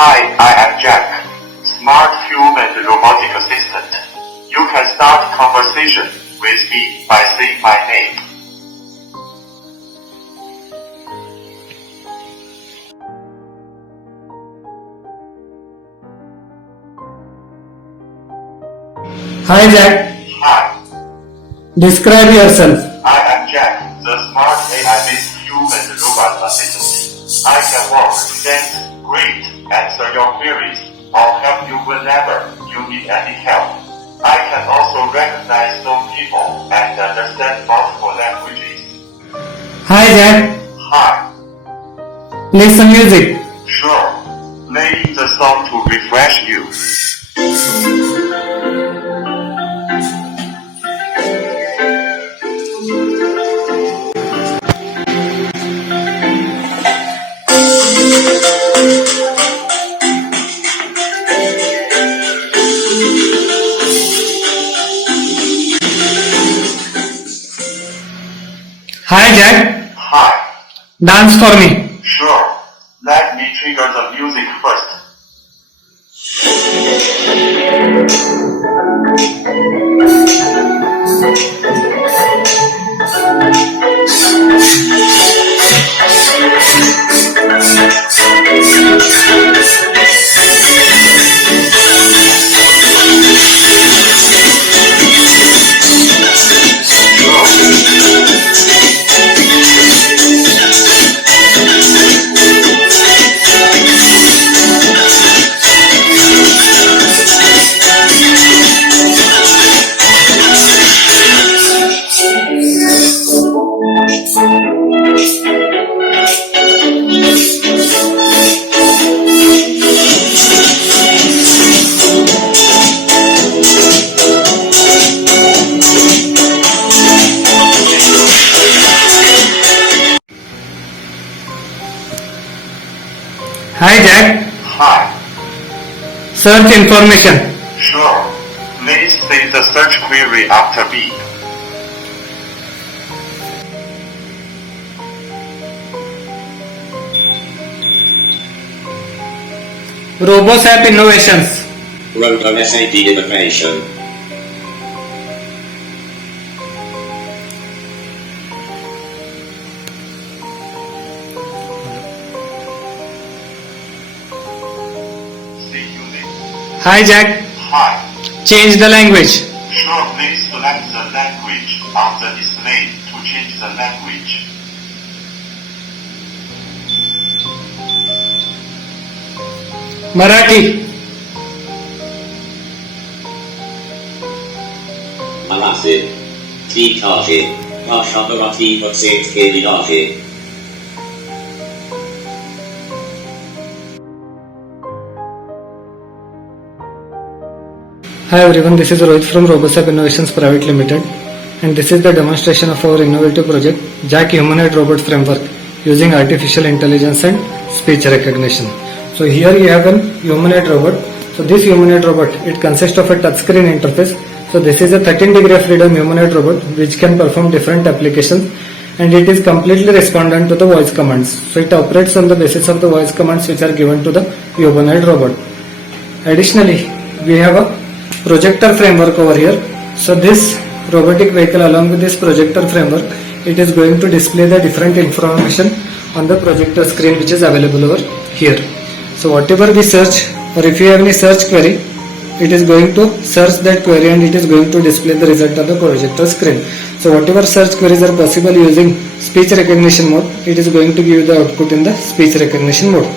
Hi, I am Jack, smart human robotic assistant. You can start conversation with me by saying my name. Hi Jack, Hi, describe yourself. I am Jack, the smart AI-based human robot assistant. I can walk, dance, greet, answer your queries, or help you whenever you need any help. I can also recognize known people and understand multiple languages. Hi Jack, Hi, play some music. sure. Play the song to refresh you. Hi Jack, Hi, dance for me. sure. Let me trigger the music first. Hi Jack, Hi, search information. sure. Please state the search query after beep. RoboSap Innovations. RoboSap Innovation. See you later. Hi Jack, Hi, change the language. sure. Please select the language on the display to change the language. Marathi. Marathi. Tikati. Pasha Marathi Vatsik Kirinati. Hi everyone, this is Rohit from RoboSap Innovations Private Limited, and this is the demonstration of our innovative project Jack Humanoid Robot Framework using artificial intelligence and speech recognition. So here you have an humanoid robot. So this humanoid robot, it consists of a touchscreen interface. So this is a 13-degree of freedom humanoid robot which can perform different applications, and it is completely respondent to the voice commands. So it operates on the basis of the voice commands which are given to the humanoid robot. Additionally, we have a projector framework over here. So this robotic vehicle, along with this projector framework, it is going to display the different information on the projector screen which is available over here. So whatever we search, or if you have any search query, it is going to search that query and it is going to display the result on the projector screen. So whatever search queries are possible using speech recognition mode, it is going to give you the output in the speech recognition mode.